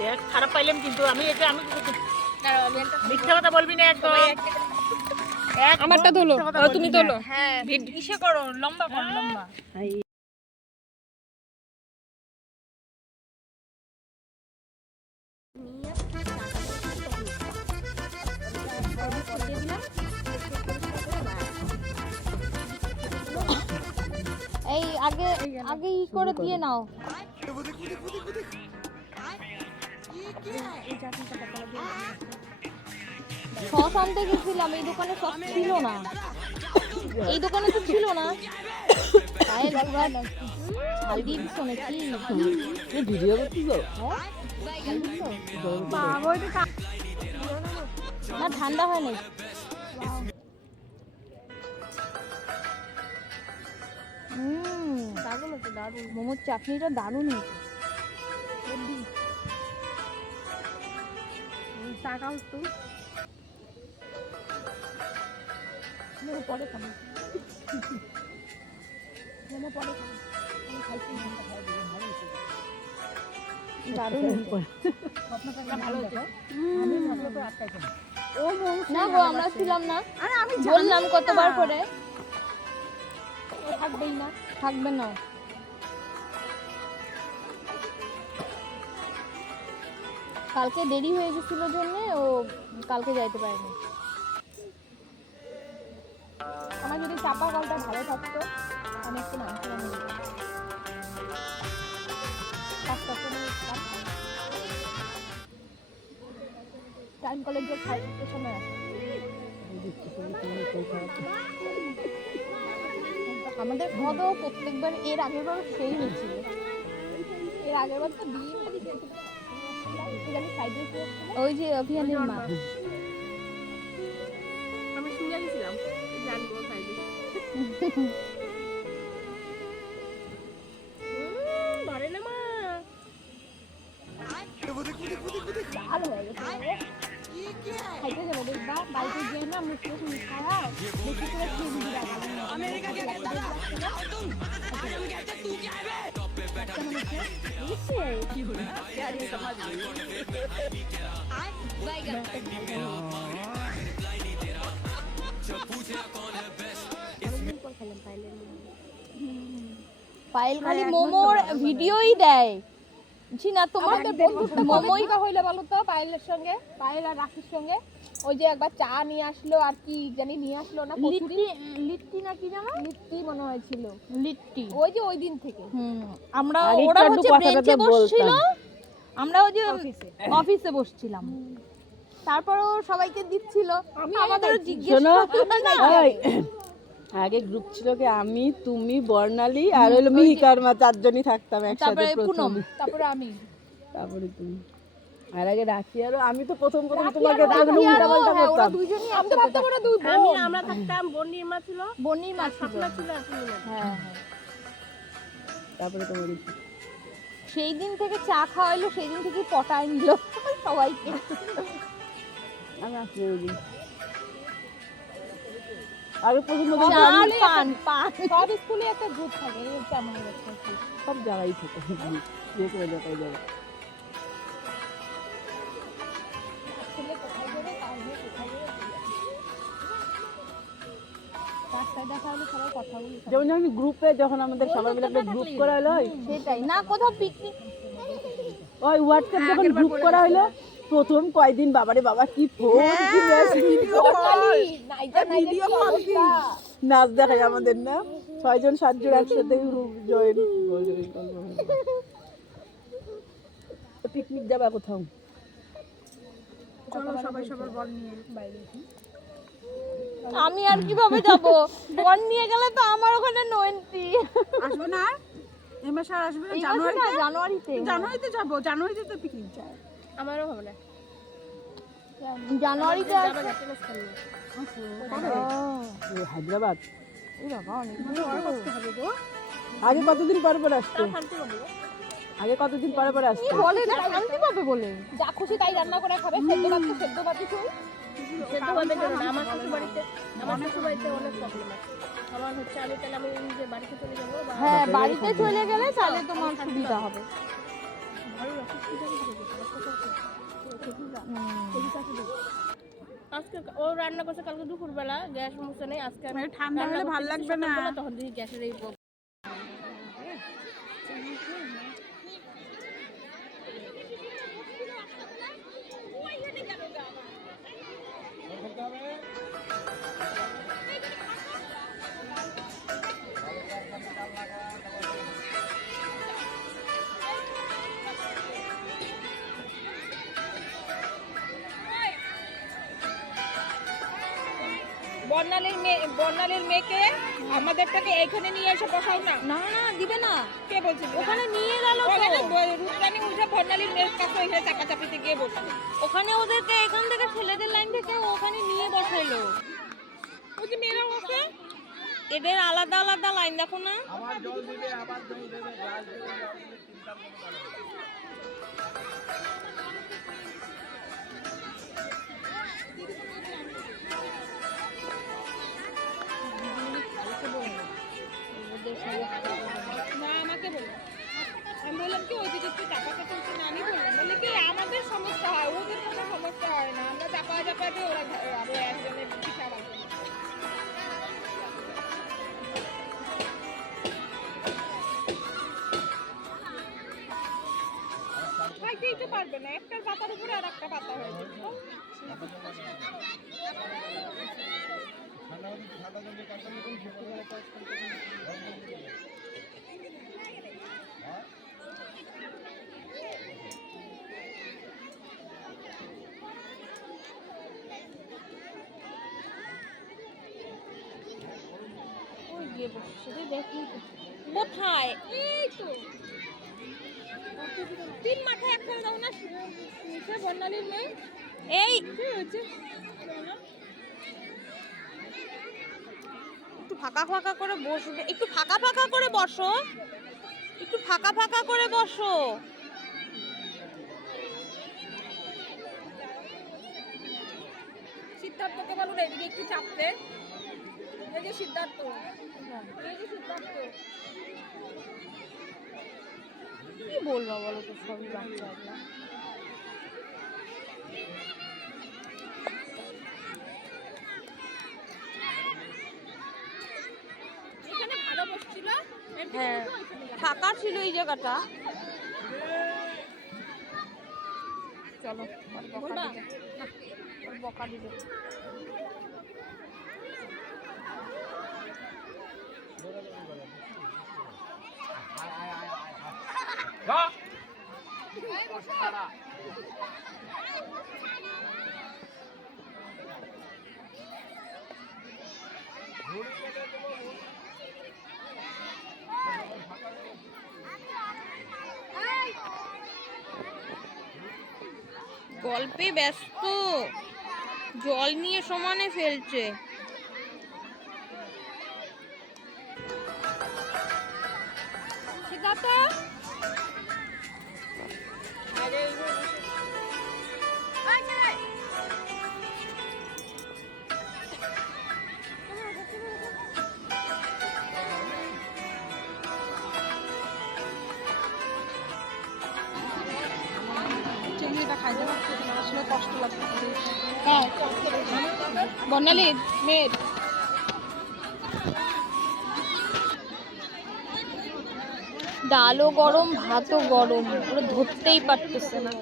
দেখ খারাপ পাইলাম কিন্তু আমি মিথ্যা কথা বলবি না একদম। আমারটা তোলো, তুমি তোলো। হ্যাঁ ইসে করো, লম্বা করো, লম্বা। এই আগে আগে ই করে দিয়ে নাও। সস আনতে গেছিলাম, এই দোকানে সস ছিল না, এই দোকানে তো ছিল না। ঝাল দিয়ে দিচ্ছ নাকি? ভিডিও করছিস? না ঠান্ডা হয় নাই। দারুণ আছে, দারুণ। মোমোর চাটনিটা দারুণ হয়েছে। টাকা একটু পরে খাবো, মোমো পরে খাবো। আমি খাইছি দারুণ ভালো হতো। না গো আমরা ছিলাম না, আমি বললাম কতবার করে। থাকবেই না, থাকবে না। কালকে দেরি হয়ে গেছিল জন্য ও কালকে যাইতে পারেনি। আমার যদি চাপা কলটা ভালো থাকতো আমি একটু মাংস বানিয়ে দিতাম। টাইম কলেজের খাইতে সময় আছে। আমাদের খাওয়া দাওয়া প্রত্যেকবার এর আগের বার সেই হয়েছিল। এর আগের বার তো ডিম ওই যে অভিয়ানের মা। আমি শুনে গেছিলাম, জানবো খাইবে। ধরে না মা, ভালো হয়ে গেছে। খাইতে যাবো দেখবা, বাড়িতে গিয়ে না আমরা শুনে খাওয়া বেশি করে খেয়ে দিবি। পায়েল খালি মোমোর ভিডিওই দেয়। জি না তোমার মোমোই বা হইলে বলো তো। পায়েলের সঙ্গে, পায়েল আর রাখির সঙ্গে ওই যে একবার চা নিয়ে আসলো, আর কি জানি নিয়ে আসলো না, লিট্টি না কি জানো, লিট্টি মনে হয়েছিল, লিট্টি। ওই যে ওই দিন থেকে আমরা ওরা হচ্ছে বেঞ্চে বসছিল, আমরা ওই যে অফিসে বসছিলাম, তারপরও সবাইকে দিচ্ছিল। আমাদের জিজ্ঞেস আগে গ্রুপ ছিল কি আমি, তুমি, বর্ণালী আর হলো মিহিকার মা, চারজনই থাকতাম একসাথে। প্রথম তারপরে আমি, তারপরে তুমি। আর আগে রাখি আর আমি তো প্রথম তোমাকে উল্টাপাল্টা করতাম। দুইজনই আমি তো ভাবতাম ওরা দুই বোন। আমরা থাকতাম, বন্নির মা ছিল, বন্নির মা ছিল। হ্যাঁ তারপরে তোমার সেই দিন থেকে চা খাওয়াইলো, সেই দিন থেকে পটায় নিল সবাইকে। আমি আসলে ওই দিন আগে পর্যন্ত পান পান সব স্কুলে একটা গ্রুপ থাকে, এই হচ্ছে আমাদের সব জায়গায় থাকে, যে কোনো জায়গায় যাবে। যেমন যখন গ্রুপে, যখন আমাদের সবাই মিলে একটা গ্রুপ করা হলো, সেটাই না, কোথাও পিকনিক ওই হোয়াটসঅ্যাপ যখন গ্রুপ করা হলো প্রথম কয়েকদিন, বাবারে বাবা কি ফোন, কি নাচ দেখায় আমাদের না, 6জন 7জন একসাথে গ্রুপ জয়েন। পিকনিক যাবা কোথাও? চলো সবাই সবার বল নিয়ে বাইরে। আমি আর কিভাবে যাব? বন নিয়ে গেলে তো আমার ওখানে 90 আসবে না, এই মাসে আর আসবে না। জানুয়ারিতে যাব, জানুয়ারিতে তো পিকনিক যায়। আমারও হবে না, জানুয়ারিতে যাবে টেনিস খেলতে। হায়দ্রাবাদ। এই বাবা অনেক হবে গো। আগে কতদিন পর পর আসতো? আগে কতদিন পরে পরে আসতো? বলে না শান্তি পাবে বলে, যা খুশি তাই রান্না করে খাবে। সেদ্ধ ভাত শুন, সেদ্ধ ভাতের জন্য আমার শ্বশুর বাড়িতে অনেক প্রবলেম আছে। আমার হচ্ছে আমি তাহলে আমি নিজে বাড়িতে চলে যাবো। হ্যাঁ বাড়িতে চলে গেলে তাহলে তোমার সুবিধা হবে। আজকে ও রান্না করছে কালকে দুপুরবেলা, গ্যাস মুছে নেই আজকে। আমি ঠান্ডা হলে ভালো লাগবে না, তখন দেখি গ্যাসের এই বর্ণালীর মেয়েকে আমাদেরটাকে এইখানে নিয়ে এসে বসাও না। না না দিবে না, কে বলছে? ওখানে নিয়ে গেল রূপরানী উঠে বর্ণালীর মেয়ের কাছে ওইখানে চাপাচাপিতে গিয়ে বসে, ওখানে ওদেরকে এখান থেকে ছেলেদের লাইন থেকে ওখানে নিয়ে বসাইলো। ওই যে মেয়েরা বসে, এদের আলাদা আলাদা লাইন দেখো না। আবার জল দিবে, আবার জল দেবে, গ্লাস দেবে, চিন্তা করতে না। আমাকে বললো, আমি বললাম কি ওই দিকে একটু চাপা চাপা না, আমি বললাম বলে কি আমাদের সমস্যা হয়, ওদের কোনো সমস্যা হয় না, আমরা চাপা চাপা দিয়ে ওরা আরো একজনের পিঠা বাঁধে। খাইতেই তো পারবে না, একটা পাতার উপরে আর একটা পাতা হয়ে যাবে। কোথায়? এই তো তিন মাথায় এক ফেলে দাও না, বর্ণালীর মেয়ে। এই হচ্ছে একটু ফাঁকা ফাঁকা করে বসবে, একটু ফাঁকা ফাঁকা করে বসো, একটু ফাঁকা ফাঁকা করে বসো। সিদ্ধার্থকে বলুন এদিকে একটু চাপতে। এই যে সিদ্ধার্থ, এই যে সিদ্ধার্থ, কি বলবো বলো তো, সবই বাচ্চা। এখানে ভালো বসছিল, হ্যাঁ ফাঁকা ছিল এই জায়গাটা। চলো বকা দিবে। গল্পে ব্যস্ত, জল নিয়ে সমানে ফেলছে। সিদ্ধার্থ চিংড়িটা খাইতে পারছে আসলে কষ্ট লাগছে। বর্ণালীর মেয়ের ডালও গরম, ভাতও গরম, ওরা ধরতেই পারতেছে না।